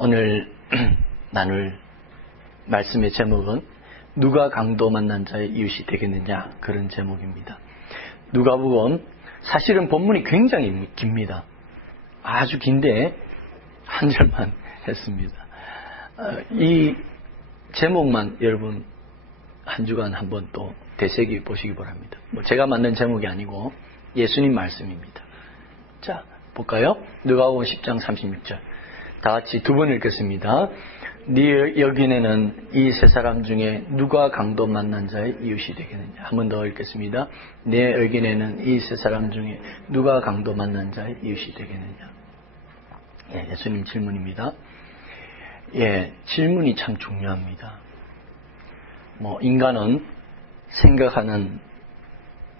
오늘 나눌 말씀의 제목은 누가 강도 만난 자의 이웃이 되겠느냐, 그런 제목입니다. 누가복음 사실은 본문이 굉장히 깁니다. 아주 긴데 한 절만 했습니다. 이 제목만 여러분 한 주간 한번 또 되새겨 보시기 바랍니다. 제가 만든 제목이 아니고 예수님 말씀입니다. 자, 볼까요? 누가복음 10장 36절. 다 같이 두 번 읽겠습니다. 네 여긴에는 이 세 사람 중에 누가 강도 만난 자의 이웃이 되겠느냐. 한 번 더 읽겠습니다. 네 여긴에는 이 세 사람 중에 누가 강도 만난 자의 이웃이 되겠느냐. 예수님 질문입니다. 질문이 참 중요합니다. 인간은 생각하는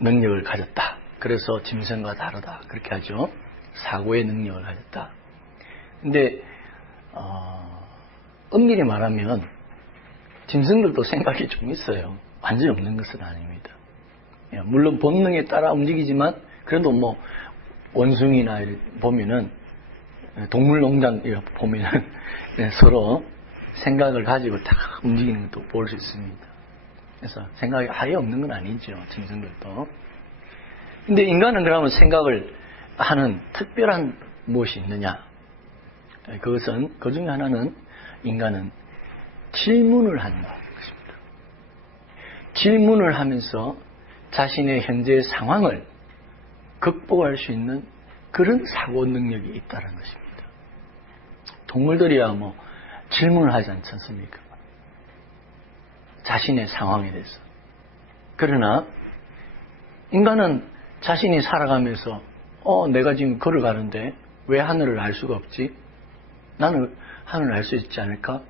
능력을 가졌다. 그래서 짐승과 다르다. 그렇게 하죠. 사고의 능력을 가졌다. 근데 엄밀히 말하면 짐승들도 생각이 좀 있어요. 완전히 없는 것은 아닙니다. 물론 본능에 따라 움직이지만 그래도 원숭이나 보면은 동물농장 보면은 서로 생각을 가지고 다 움직이는 것도 볼 수 있습니다. 그래서 생각이 아예 없는 건 아니죠. 짐승들도. 근데 인간은 그러면 생각을 하는 특별한 무엇이 있느냐? 그것은, 그 중에 하나는 인간은 질문을 한다는 것입니다. 질문을 하면서 자신의 현재의 상황을 극복할 수 있는 그런 사고 능력이 있다는 것입니다. 동물들이야 질문을 하지 않습니까? 자신의 상황에 대해서. 그러나 인간은 자신이 살아가면서 내가 지금 걸어가는데 왜 하늘을 알 수가 없지? 나는 하늘을 알 수 있지 않을까?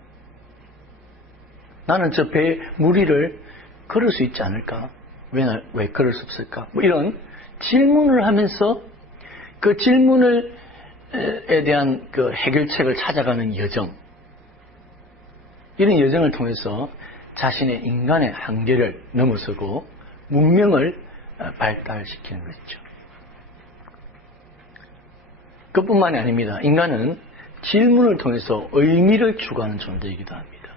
나는 저 배 무리를 걸을 수 있지 않을까? 왜 걸을 수 없을까? 이런 질문을 하면서 그 질문에 대한 그 해결책을 찾아가는 여정, 이런 여정을 통해서 자신의 인간의 한계를 넘어서고 문명을 발달시키는 것이죠. 그뿐만이 아닙니다. 인간은 질문을 통해서 의미를 추구하는 존재이기도 합니다.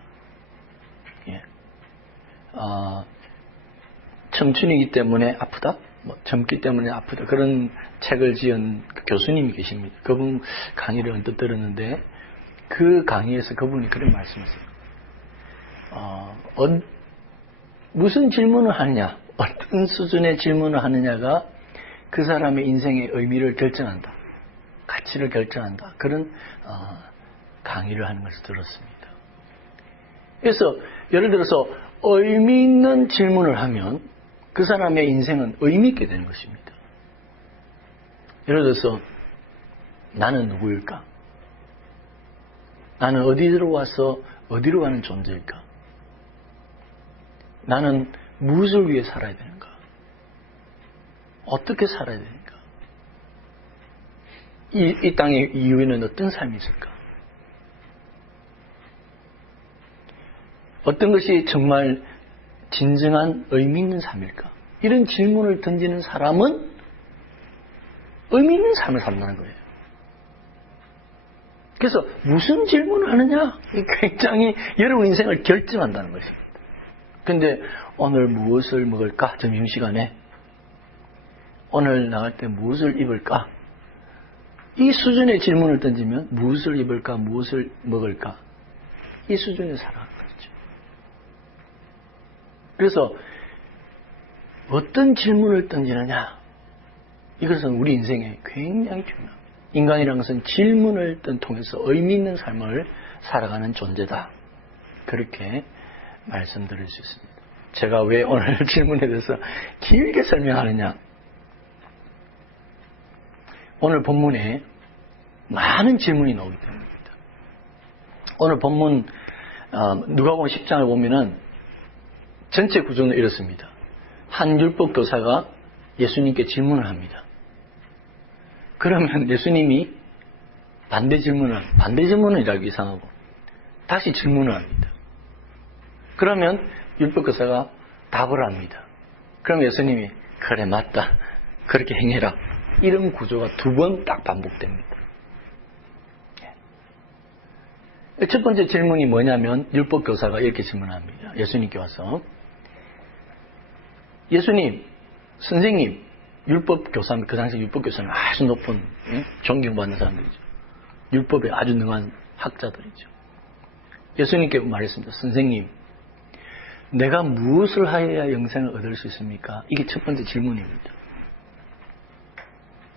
청춘이기 때문에 아프다? 젊기 때문에 아프다. 그런 책을 지은 교수님이 계십니다. 그분 강의를 언뜻 들었는데 그 강의에서 그분이 그런 말씀하셨어요. 무슨 질문을 하느냐, 어떤 수준의 질문을 하느냐가 그 사람의 인생의 의미를 결정한다. 가치를 결정한다. 그런 강의를 하는 것을 들었습니다. 그래서 예를 들어서 의미 있는 질문을 하면 그 사람의 인생은 의미 있게 되는 것입니다. 예를 들어서 나는 누구일까? 나는 어디로 와서 어디로 가는 존재일까? 나는 무엇을 위해 살아야 되는가? 어떻게 살아야 되는가? 이 땅의 이후에는 어떤 삶이 있을까? 어떤 것이 정말 진정한 의미 있는 삶일까? 이런 질문을 던지는 사람은 의미 있는 삶을 산다는 거예요. 그래서 무슨 질문을 하느냐? 굉장히 여러분 인생을 결정한다는 것입니다. 그런데 오늘 무엇을 먹을까? 점심시간에 오늘 나갈 때 무엇을 입을까? 이 수준의 질문을 던지면 무엇을 입을까? 무엇을 먹을까? 이 수준에 살아가는 거죠. 그래서 어떤 질문을 던지느냐, 이것은 우리 인생에 굉장히 중요합니다. 인간이라는 것은 질문을 통해서 의미 있는 삶을 살아가는 존재다. 그렇게 말씀드릴 수 있습니다. 제가 왜 오늘 질문에 대해서 길게 설명하느냐, 오늘 본문에 많은 질문이 나오기 때문입니다. 오늘 본문 누가복음 10장을 보면은 전체 구조는 이렇습니다. 한 율법 교사가 예수님께 질문을 합니다. 그러면 예수님이 반대 질문은 이라고 이상하고 다시 질문을 합니다. 그러면 율법 교사가 답을 합니다. 그럼 예수님이 그래 맞다, 그렇게 행해라, 이런 구조가 두 번 딱 반복됩니다. 첫 번째 질문이 뭐냐면 율법 교사가 이렇게 질문합니다. 예수님께 와서 예수님, 선생님, 율법 교사, 그 당시 율법 교사는 아주 높은 존경받는 사람들이죠. 율법에 아주 능한 학자들이죠. 예수님께 말했습니다. 선생님, 내가 무엇을 하여야 영생을 얻을 수 있습니까? 이게 첫 번째 질문입니다.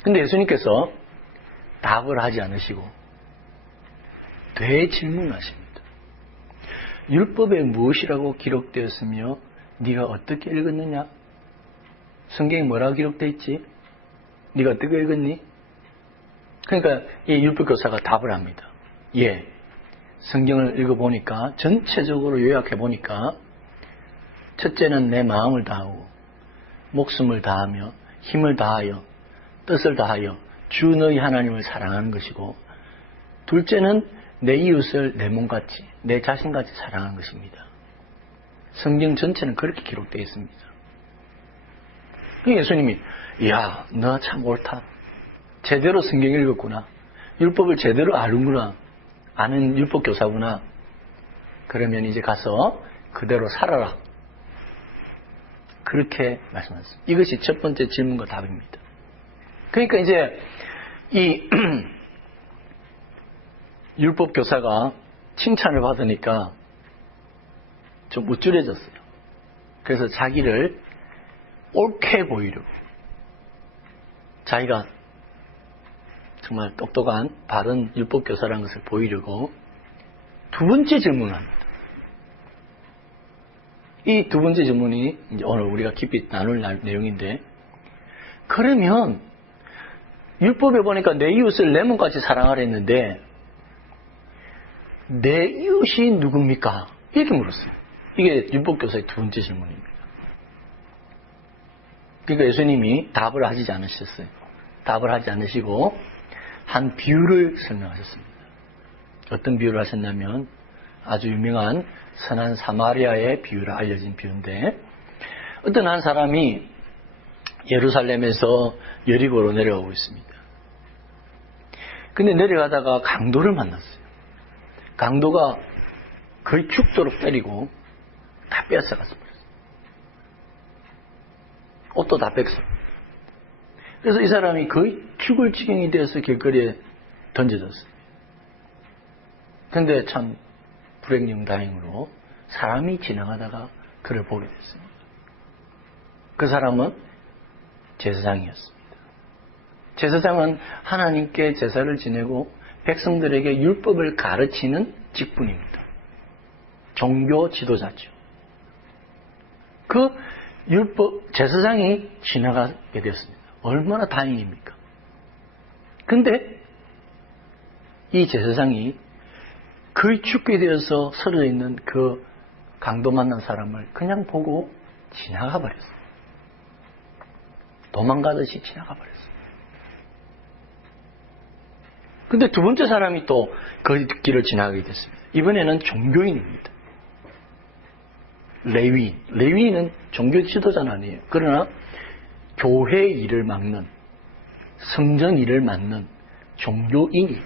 근데 예수님께서 답을 하지 않으시고 되질문하십니다. 율법에 무엇이라고 기록되었으며 네가 어떻게 읽었느냐? 성경에 뭐라고 기록되어 있지? 네가 어떻게 읽었니? 그러니까 이 율법교사가 답을 합니다. 예, 성경을 읽어보니까 전체적으로 요약해보니까 첫째는 내 마음을 다하고 목숨을 다하며 힘을 다하여 뜻을 다하여 주 너희 하나님을 사랑하는 것이고, 둘째는 내 이웃을 내 몸같이 내 자신같이 사랑하는 것입니다. 성경 전체는 그렇게 기록되어 있습니다. 예수님이 이야, 너 참 옳다. 제대로 성경 읽었구나. 율법을 제대로 아는구나. 아는 율법 교사구나. 그러면 이제 가서 그대로 살아라. 그렇게 말씀하셨습니다. 이것이 첫 번째 질문과 답입니다. 그러니까 이제 이 율법 교사가 칭찬을 받으니까 좀 우쭐해졌어요. 그래서 자기를 옳게 보이려고, 자기가 정말 똑똑한 바른 율법 교사라는 것을 보이려고 두 번째 질문을 합니다. 이 두 번째 질문이 이제 오늘 우리가 깊이 나눌 내용인데, 그러면 율법에 보니까 내 이웃을 내 몸같이 사랑하라 했는데 내 이웃이 누굽니까? 이렇게 물었어요. 이게 율법교사의 두 번째 질문입니다. 그러니까 예수님이 답을 하지 않으셨어요. 답을 하지 않으시고 한 비유를 설명하셨습니다. 어떤 비유를 하셨냐면 아주 유명한 선한 사마리아의 비유로 알려진 비유인데, 어떤 한 사람이 예루살렘에서 여리고로 내려가고 있습니다. 근데 내려가다가 강도를 만났어요. 강도가 거의 죽도록 때리고 다 뺏어갔어 버렸어요. 옷도 다 뺏어. 그래서 이 사람이 거의 죽을 지경이 되어서 길거리에 던져졌어요. 근데 참 불행영다행으로 사람이 지나가다가 그를 보게 됐습니다. 그 사람은 제사장이었습니다. 제사장은 하나님께 제사를 지내고 백성들에게 율법을 가르치는 직분입니다. 종교 지도자죠. 그 율법 제사장이 지나가게 되었습니다. 얼마나 다행입니까? 근데 이 제사장이 거의 죽게 되어서 서려져 있는 그 강도 만난 사람을 그냥 보고 지나가 버렸어요. 도망가듯이 지나가 버렸어요. 근데 두 번째 사람이 또 그 길을 지나가게 됐습니다. 이번에는 종교인입니다. 레위인. 레위인은 종교 지도자는 아니에요. 그러나 교회 일을 맡는, 성전 일을 맡는 종교인이에요.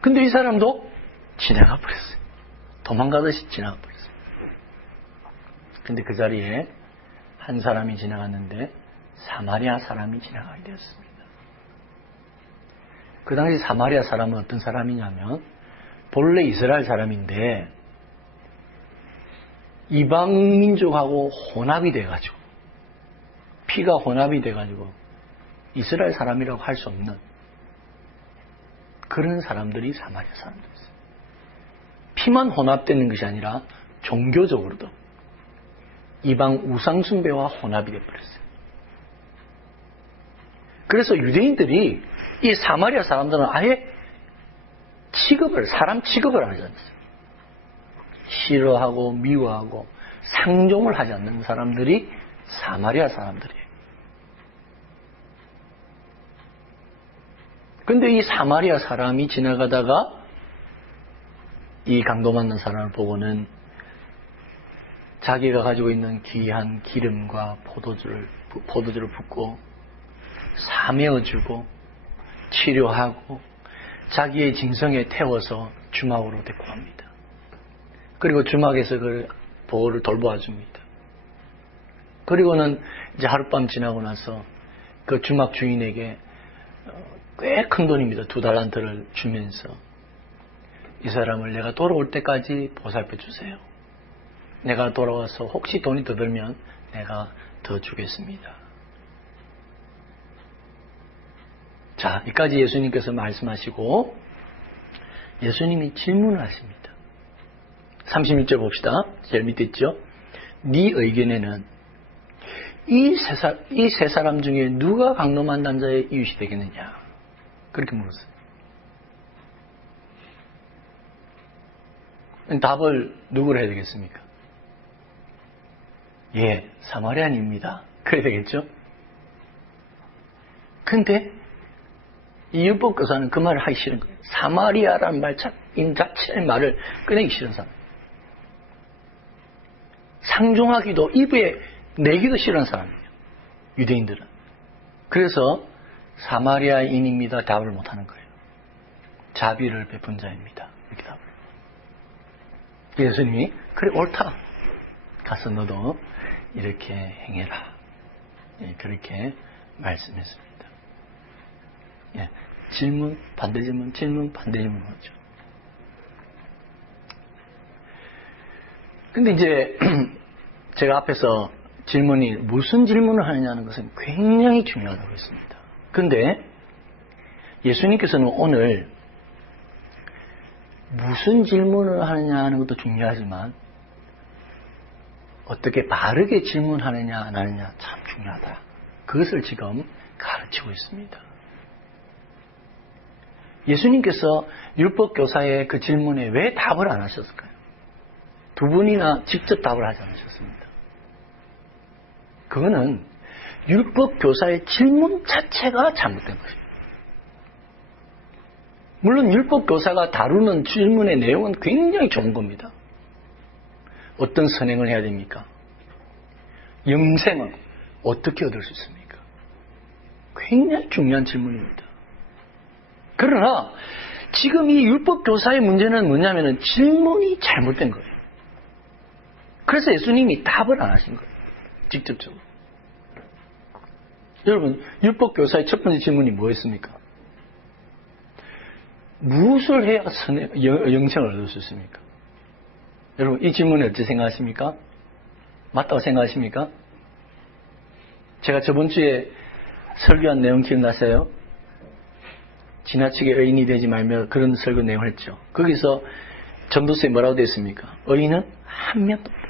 근데 이 사람도 지나가 버렸어요. 도망가듯이 지나가 버렸어요. 근데 그 자리에 한 사람이 지나갔는데 사마리아 사람이 지나가게 되었습니다. 그 당시 사마리아 사람은 어떤 사람이냐면 본래 이스라엘 사람인데 이방 민족하고 혼합이 돼가지고, 피가 혼합이 돼가지고 이스라엘 사람이라고 할 수 없는 그런 사람들이 사마리아 사람들이었어요. 피만 혼합되는 것이 아니라 종교적으로도 이방 우상숭배와 혼합이 되어버렸어요. 그래서 유대인들이 이 사마리아 사람들은 아예 사람 취급을 하지 않았어요. 싫어하고 미워하고 상종을 하지 않는 사람들이 사마리아 사람들이에요. 근데 이 사마리아 사람이 지나가다가 이 강도 만난 사람을 보고는 자기가 가지고 있는 귀한 기름과 포도주를 붓고 사매어주고 치료하고 자기의 짐승에 태워서 주막으로 데리고 갑니다. 그리고 주막에서 그 보호를 돌보아줍니다. 그리고는 이제 하룻밤 지나고 나서 그 주막 주인에게 꽤 큰 돈입니다. 2달란트를 주면서 이 사람을 내가 돌아올 때까지 보살펴 주세요. 내가 돌아와서 혹시 돈이 더 들면 내가 더 주겠습니다. 자, 여기까지 예수님께서 말씀하시고 예수님이 질문을 하십니다. 36절 봅시다. 제일 밑에 있죠. 네 의견에는 이 세 사람 중에 누가 강도 만난 자의 이웃이 되겠느냐? 그렇게 물었어요. 답을 누구로 해야 되겠습니까? 예, 사마리아인입니다. 그래야 되겠죠? 근데 이 율법교사는 그 말을 하기 싫은 거예요. 사마리아라는 말 자체의 말을 꺼내기 싫은 사람. 상종하기도 입에 내기도 싫은 사람이에요. 유대인들은. 그래서 사마리아인입니다. 답을 못하는 거예요. 자비를 베푼 자입니다. 이렇게 답을. 예수님이 그래 옳다. 가서 너도 이렇게 행해라. 예, 그렇게 말씀했습니다. 예, 질문, 반대 질문, 질문, 반대 질문 하죠. 근데 이제 제가 앞에서 질문이 무슨 질문을 하느냐는 것은 굉장히 중요하다고 했습니다. 근데 예수님께서는 오늘 무슨 질문을 하느냐는 것도 중요하지만 어떻게 바르게 질문하느냐 안 하느냐 참 중요하다. 그것을 지금 가르치고 있습니다. 예수님께서 율법교사의 그 질문에 왜 답을 안 하셨을까요? 두 분이나 직접 답을 하지 않으셨습니다. 그거는 율법교사의 질문 자체가 잘못된 것입니다. 물론 율법교사가 다루는 질문의 내용은 굉장히 좋은 겁니다. 어떤 선행을 해야 됩니까? 영생은 어떻게 얻을 수 있습니까? 굉장히 중요한 질문입니다. 그러나 지금 이 율법교사의 문제는 뭐냐면 질문이 잘못된 거예요. 그래서 예수님이 답을 안 하신 거예요. 직접적으로. 여러분, 율법교사의 첫 번째 질문이 뭐였습니까? 무엇을 해야 영생을 얻을 수 있습니까? 여러분, 이 질문에 어떻게 생각하십니까? 맞다고 생각하십니까? 제가 저번 주에 설교한 내용 기억나세요? 지나치게 의인이 되지 말며 그런 설교 내용을 했죠. 거기서 전도서에 뭐라고 되어 있습니까? 의인은 한 명도 없다.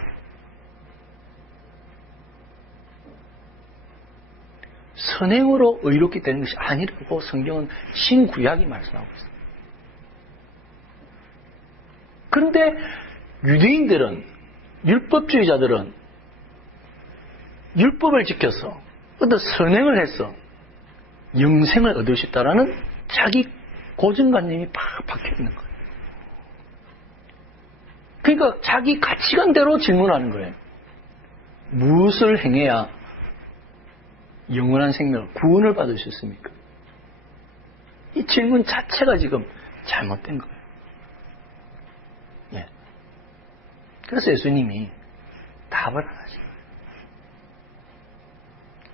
선행으로 의롭게 되는 것이 아니라고 성경은 신구약이 말씀하고 있습니다. 그런데 유대인들은, 율법주의자들은 율법을 지켜서 어떤 선행을 해서 영생을 얻을 수 있다라는 자기 고정관념이 팍 박혀 있는 거예요. 그러니까 자기 가치관대로 질문하는 거예요. 무엇을 행해야 영원한 생명, 구원을 받을 수 있습니까? 이 질문 자체가 지금 잘못된 거예요. 예. 그래서 예수님이 답을 안 하시는 거예요.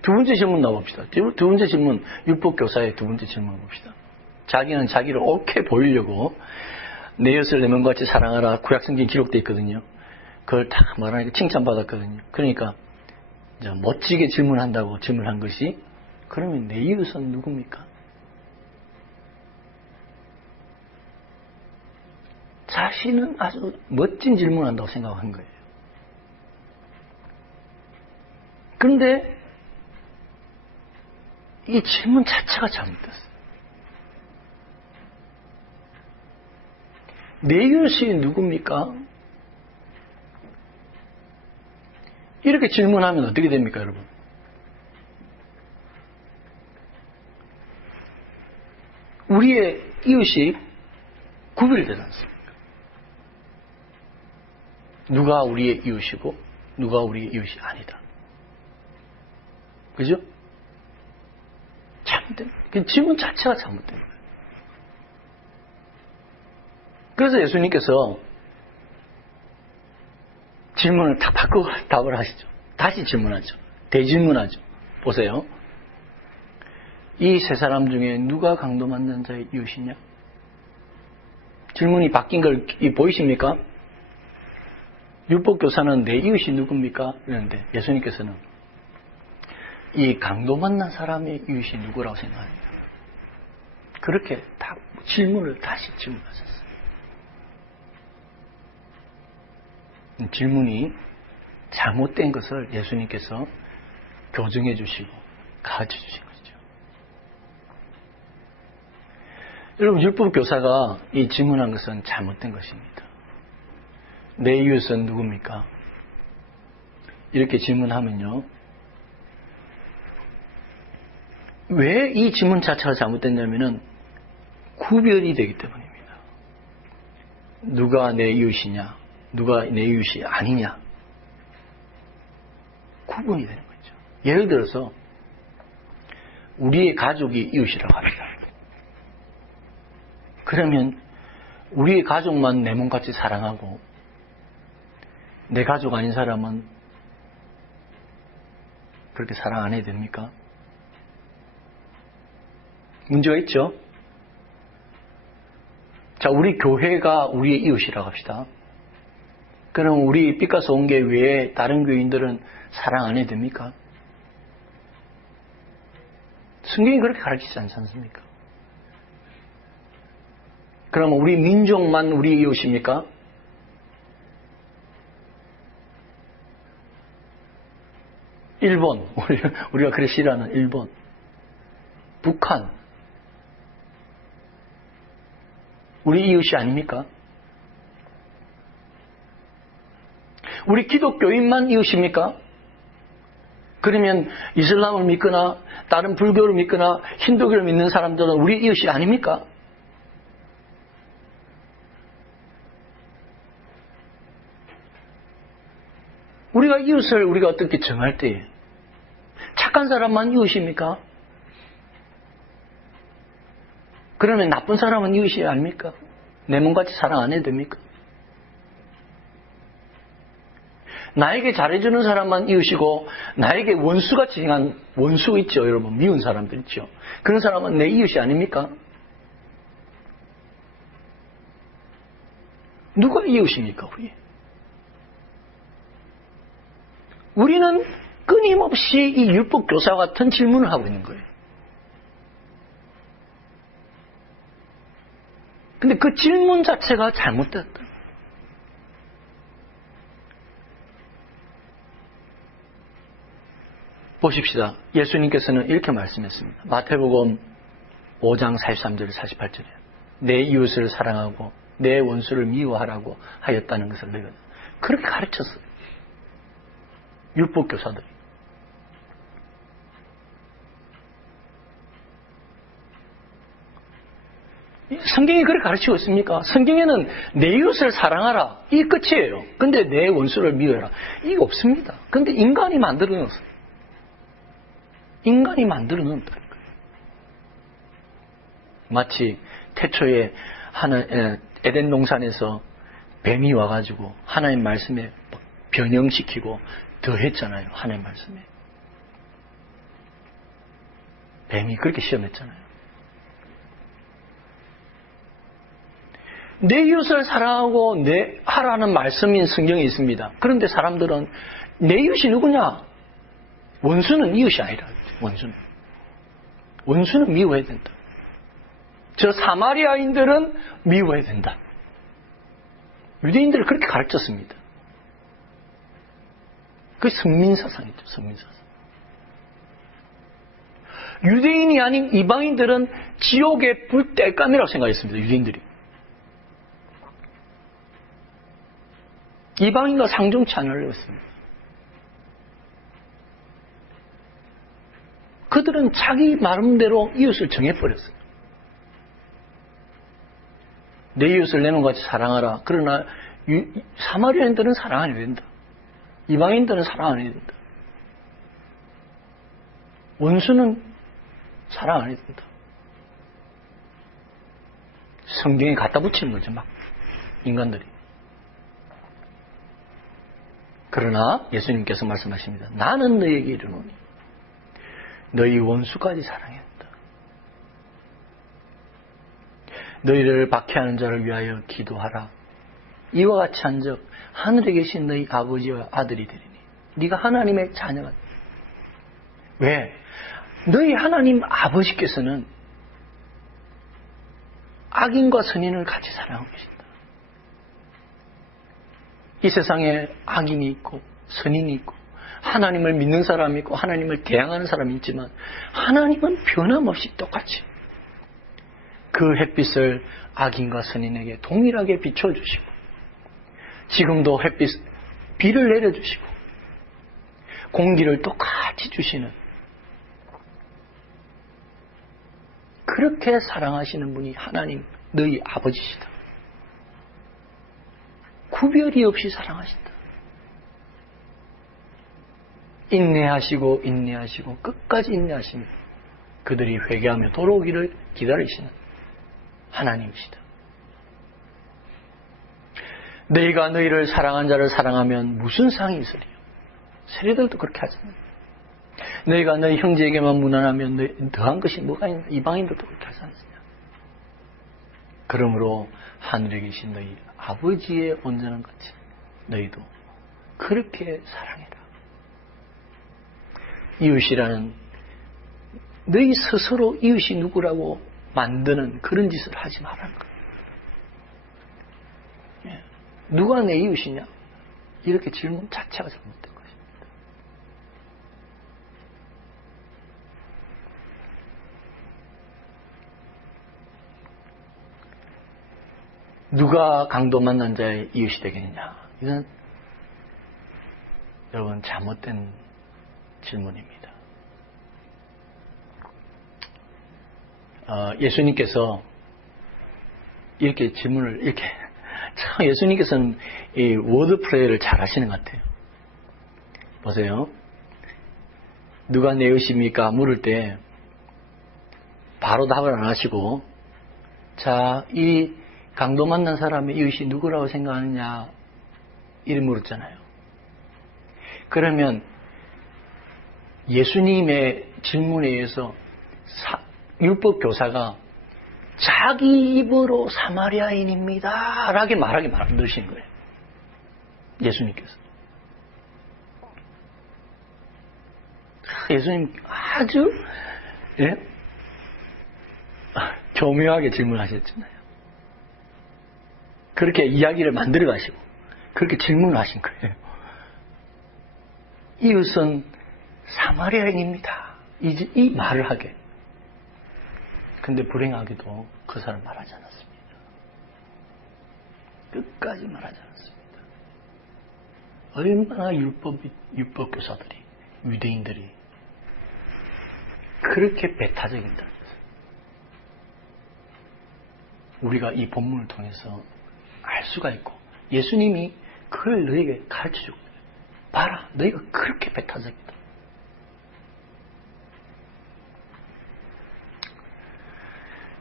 두 번째 질문 나봅시다. 두 번째 질문, 율법교사의 두 번째 질문을 봅시다. 자기는 자기를 옳게 보이려고 내 엿을 내 몸같이 사랑하라. 구약성경에 기록되어 있거든요. 그걸 다 말하니까 칭찬받았거든요. 그러니까 이제 멋지게 질문한다고 질문한 것이, 그러면 내 이웃은 누굽니까? 자신은 아주 멋진 질문을 한다고 생각한 거예요. 그런데 이 질문 자체가 잘못됐어요. 내 이웃이 누굽니까? 이렇게 질문하면 어떻게 됩니까, 여러분? 우리의 이웃이 구별되지 않습니까? 누가 우리의 이웃이고 누가 우리의 이웃이 아니다. 그죠? 잘못된 거예요. 질문 자체가 잘못된 거예요. 그래서 예수님께서 질문을 다 바꾸고 답을 하시죠. 다시 질문하죠. 대질문하죠. 보세요. 이 세 사람 중에 누가 강도 만난 자의 이웃이냐? 질문이 바뀐 걸 보이십니까? 율법교사는 내 이웃이 누굽니까? 이러는데 예수님께서는 이 강도 만난 사람의 이웃이 누구라고 생각합니다. 그렇게 질문을 다시 질문하셨어요. 질문이 잘못된 것을 예수님께서 교정해 주시고 가르쳐 주신 거죠. 여러분, 율법교사가 이 질문한 것은 잘못된 것입니다. 내 이웃은 누굽니까? 이렇게 질문하면요. 왜 이 질문 자체가 잘못됐냐면은 구별이 되기 때문입니다. 누가 내 이웃이냐? 누가 내 이웃이 아니냐? 구분이 되는 거죠. 예를 들어서 우리의 가족이 이웃이라고 합니다. 그러면 우리의 가족만 내 몸같이 사랑하고 내 가족 아닌 사람은 그렇게 사랑 안 해도 됩니까? 문제가 있죠? 자, 우리 교회가 우리의 이웃이라고 합시다. 그럼 우리 삐까서 온 게 외에 다른 교인들은 사랑 안 해도 됩니까? 성경이 그렇게 가르치지 않지 않습니까? 그럼 우리 민족만 우리 이웃입니까? 일본, 우리가 그래 싫어하는 일본, 북한, 우리 이웃이 아닙니까? 우리 기독교인만 이웃입니까? 그러면 이슬람을 믿거나 다른 불교를 믿거나 힌두교를 믿는 사람들은 우리 이웃이 아닙니까? 우리가 이웃을 우리가 어떻게 정할 때 착한 사람만 이웃입니까? 그러면 나쁜 사람은 이웃이 아닙니까? 내 몸같이 사랑 안 해도 됩니까? 나에게 잘해주는 사람만 이웃이고 나에게 원수같이 행한 원수 있죠, 여러분. 미운 사람들 있죠. 그런 사람은 내 이웃이 아닙니까? 누가 이웃입니까, 우리? 우리는 끊임없이 이 율법교사와 같은 질문을 하고 있는 거예요. 근데 그 질문 자체가 잘못됐다. 보십시다. 예수님께서는 이렇게 말씀했습니다. 마태복음 5장 43절 48절에 내 이웃을 사랑하고 내 원수를 미워하라고 하였다는 것을 내가 그렇게 가르쳤어요. 율법교사들이. 성경이 그렇게 가르치고 있습니까? 성경에는 내 이웃을 사랑하라. 이게 끝이에요. 근데 내 원수를 미워해라. 이게 없습니다. 근데 인간이 만들어 놓았어요. 인간이 만들어 놓는다는 거예요. 마치 태초에 에덴 동산에서 뱀이 와가지고 하나님 말씀에 변형시키고 더했잖아요. 하나님 말씀에. 뱀이 그렇게 시험했잖아요. 내 이웃을 사랑하고 하라는 말씀인 성경이 있습니다. 그런데 사람들은 내 이웃이 누구냐? 원수는 이웃이 아니라. 원수는 미워해야 된다. 저 사마리아인들은 미워해야 된다. 유대인들을 그렇게 가르쳤습니다. 그게 성민사상이죠. 성민사상. 유대인이 아닌 이방인들은 지옥의 불땔감이라고 생각했습니다. 유대인들이. 이방인과 상종치 않으려고 했습니다. 그들은 자기 마음대로 이웃을 정해버렸어요. 내 이웃을 내 몸같이 사랑하라. 그러나 사마리아인들은 사랑 안 해야 된다. 이방인들은 사랑 안 해야 된다. 원수는 사랑 안 해야 된다. 성경에 갖다 붙이는 거죠, 막. 인간들이. 그러나 예수님께서 말씀하십니다. 나는 너희에게 이르노니 너희 원수까지 사랑했다. 너희를 박해하는 자를 위하여 기도하라. 이와 같이 한즉 하늘에 계신 너희 아버지와 아들이 되리니. 네가 하나님의 자녀가. 왜? 너희 하나님 아버지께서는 악인과 선인을 같이 사랑하고 계신다. 이 세상에 악인이 있고 선인이 있고 하나님을 믿는 사람이 있고 하나님을 대항하는 사람이 있지만 하나님은 변함없이 똑같이 그 햇빛을 악인과 선인에게 동일하게 비춰주시고 지금도 비를 내려주시고 공기를 똑같이 주시는 그렇게 사랑하시는 분이 하나님 너희 아버지시다. 구별이 없이 사랑하신다. 인내하시고 끝까지 인내하십니다. 그들이 회개하며 돌아오기를 기다리시는 하나님이시다. 너희가 너희를 사랑한 자를 사랑하면 무슨 상이 있으리요? 세례들도 그렇게 하잖아요. 너희가 너희 형제에게만 무난하면 더한 것이 뭐가 있나? 이방인들도 그렇게 하지 않느냐? 그러므로 하늘에 계신 너희 아버지의 온전한 같이 너희도 그렇게 사랑해라. 이웃이라는 너희 스스로 이웃이 누구라고 만드는 그런 짓을 하지 말라는 거예요. 누가 내 이웃이냐? 이렇게 질문 자체가 잘못된 것입니다. 누가 강도 만난 자의 이웃이 되겠느냐? 이건 여러분 잘못된 질문입니다. 예수님께서 이렇게 질문을 이렇게 참 예수님께서는 이 워드 플레이를 잘 하시는 것 같아요. 보세요. 누가 내 이웃입니까? 물을 때 바로 답을 안 하시고 자, 이 강도 만난 사람의 이웃이 누구라고 생각하느냐 이렇게 물었잖아요. 그러면 예수님의 질문에 의해서 율법 교사가 자기 입으로 사마리아인입니다 라게 말하게 만드신 거예요. 예수님께서. 예수님 아주 교묘하게 질문하셨잖아요. 그렇게 이야기를 만들어 가시고 그렇게 질문을 하신 거예요. 이웃은 사마리아인입니다. 이 말을 하게. 근데 불행하게도 그 사람 말하지 않았습니다. 끝까지 말하지 않았습니다. 얼마나 율법 교사들이, 유대인들이 그렇게 배타적인다. 우리가 이 본문을 통해서 알 수가 있고 예수님이 그걸 너에게 가르쳐주고 봐라, 너희가 그렇게 배타적이다.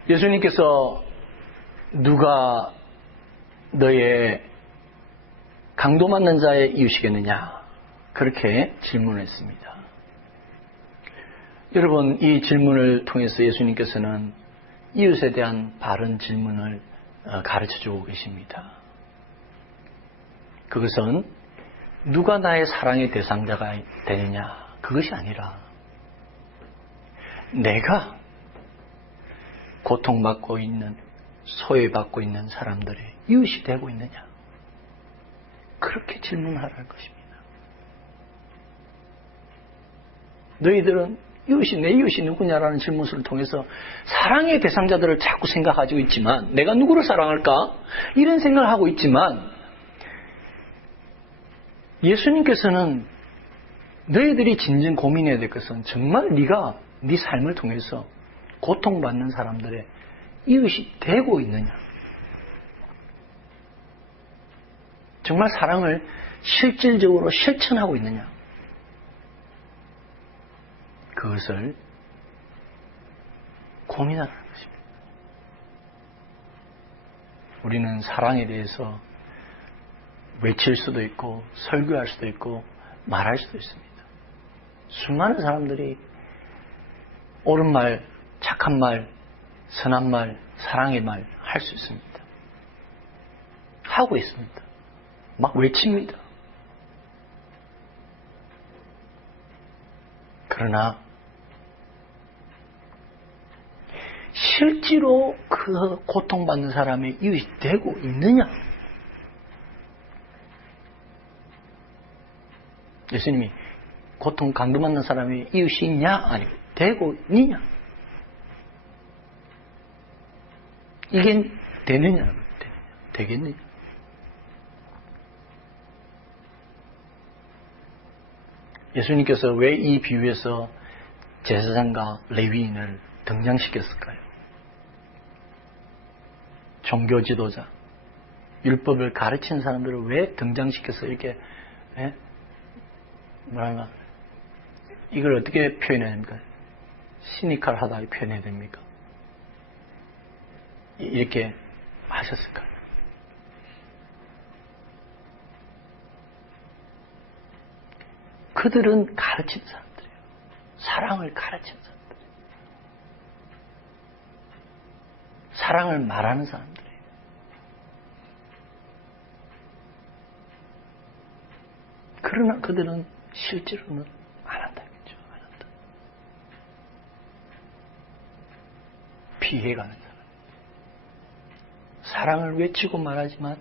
예수님께서 누가 너의 강도 맞는 자의 이웃이겠느냐 그렇게 질문했습니다. 여러분, 이 질문을 통해서 예수님께서는 이웃에 대한 바른 질문을 가르쳐주고 계십니다. 그것은 누가 나의 사랑의 대상자가 되느냐 그것이 아니라 내가 고통받고 있는, 소외받고 있는 사람들의 이웃이 되고 있느냐 그렇게 질문하라는 것입니다. 너희들은 내 이웃이 누구냐라는 질문을 통해서 사랑의 대상자들을 자꾸 생각하고 있지만 내가 누구를 사랑할까? 이런 생각을 하고 있지만 예수님께서는 너희들이 진정 고민해야 될 것은 정말 네가 네 삶을 통해서 고통받는 사람들의 이웃이 되고 있느냐. 정말 사랑을 실질적으로 실천하고 있느냐. 그것을 고민하라는 것입니다. 우리는 사랑에 대해서 외칠 수도 있고 설교할 수도 있고 말할 수도 있습니다. 수많은 사람들이 옳은 말, 착한 말, 선한 말, 사랑의 말 할 수 있습니다. 하고 있습니다. 막 외칩니다. 그러나 실제로 그 고통받는 사람의 이웃이 되고 있느냐? 예수님이 고통 강도받는 사람의 이웃이 있냐? 아니고 되고 있느냐? 이게 되느냐? 되겠느냐? 예수님께서 왜 이 비유에서 제사장과 레위인을 등장시켰을까요? 종교 지도자, 율법을 가르치는 사람들을 왜 등장시켜서 이렇게 뭐랄까 이걸 어떻게 표현해야 됩니까? 시니컬하다 표현해야 됩니까? 이렇게 하셨을까요? 그들은 가르치는 사람들이에요. 사랑을 가르치는 사람들이에요. 사랑을 말하는 사람들이에요. 그러나 그들은 실제로는 안 한다겠죠. 안 한다. 피해가는 사람. 사랑을 외치고 말하지만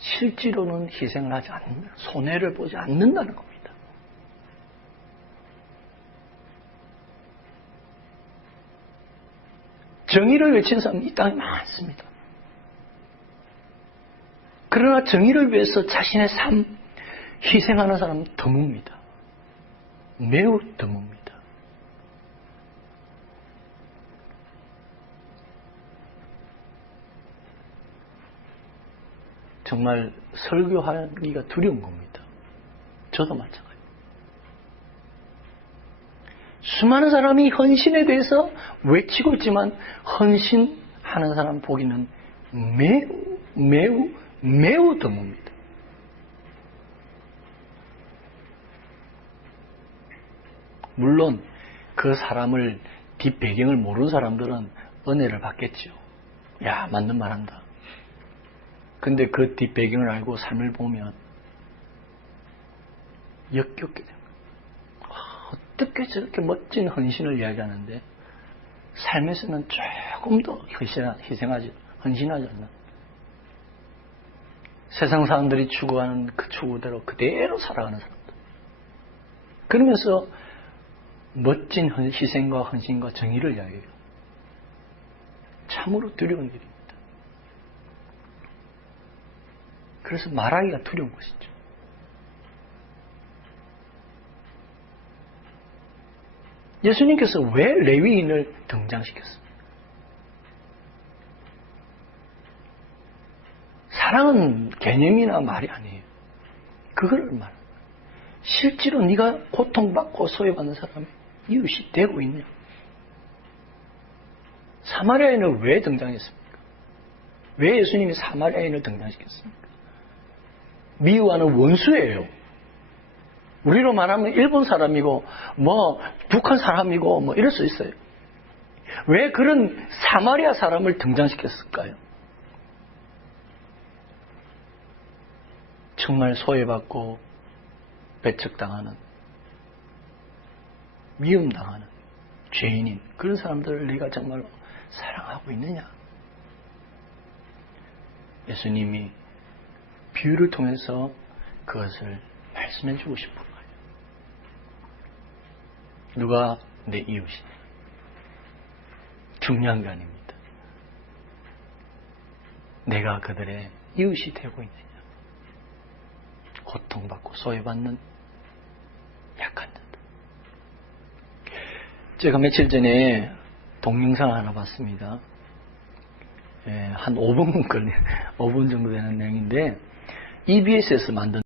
실제로는 희생을 하지 않는다. 손해를 보지 않는다는 겁니다. 정의를 외치는 사람이 이 땅에 많습니다. 그러나 정의를 위해서 자신의 삶 희생하는 사람은 드뭅니다. 매우 드뭅니다. 정말 설교하기가 두려운 겁니다. 저도 마찬가지입니다. 수많은 사람이 헌신에 대해서 외치고 있지만 헌신하는 사람 보기는 매우 드뭅니다. 물론 그 사람을 뒷배경을 모르는 사람들은 은혜를 받겠죠. 야, 맞는 말 한다. 근데 그 뒷배경을 알고 삶을 보면 역겹게 됩니다. 어떻게 저렇게 멋진 헌신을 이야기하는데 삶에서는 조금 더 헌신하지 않나. 세상 사람들이 추구하는 그 추구대로 그대로 살아가는 사람들. 그러면서 멋진 희생과 헌신과 정의를 이야기해요. 참으로 두려운 일입니다. 그래서 말하기가 두려운 것이죠. 예수님께서 왜 레위인을 등장시켰습니까? 사랑은 개념이나 말이 아니에요. 그걸 말합니다. 실제로 네가 고통받고 소외받는 사람이 이웃이 되고 있냐? 사마리아인을 왜 등장했습니까? 왜 예수님이 사마리아인을 등장시켰습니까? 미워하는 원수예요. 우리로 말하면 일본 사람이고 북한 사람이고 이럴 수 있어요. 왜 그런 사마리아 사람을 등장시켰을까요? 정말 소외받고 배척당하는, 미움당하는 죄인인 그런 사람들을 네가 정말 사랑하고 있느냐? 예수님이 비유를 통해서 그것을 말씀해 주고 싶은 거예요. 누가 내 이웃이냐? 중요한 게 아닙니다. 내가 그들의 이웃이 되고 있느냐? 고통받고 소외받는 약한 자들. 제가 며칠 전에 동영상 하나 봤습니다. 한 5분 정도 되는 내용인데 EBS에서 만든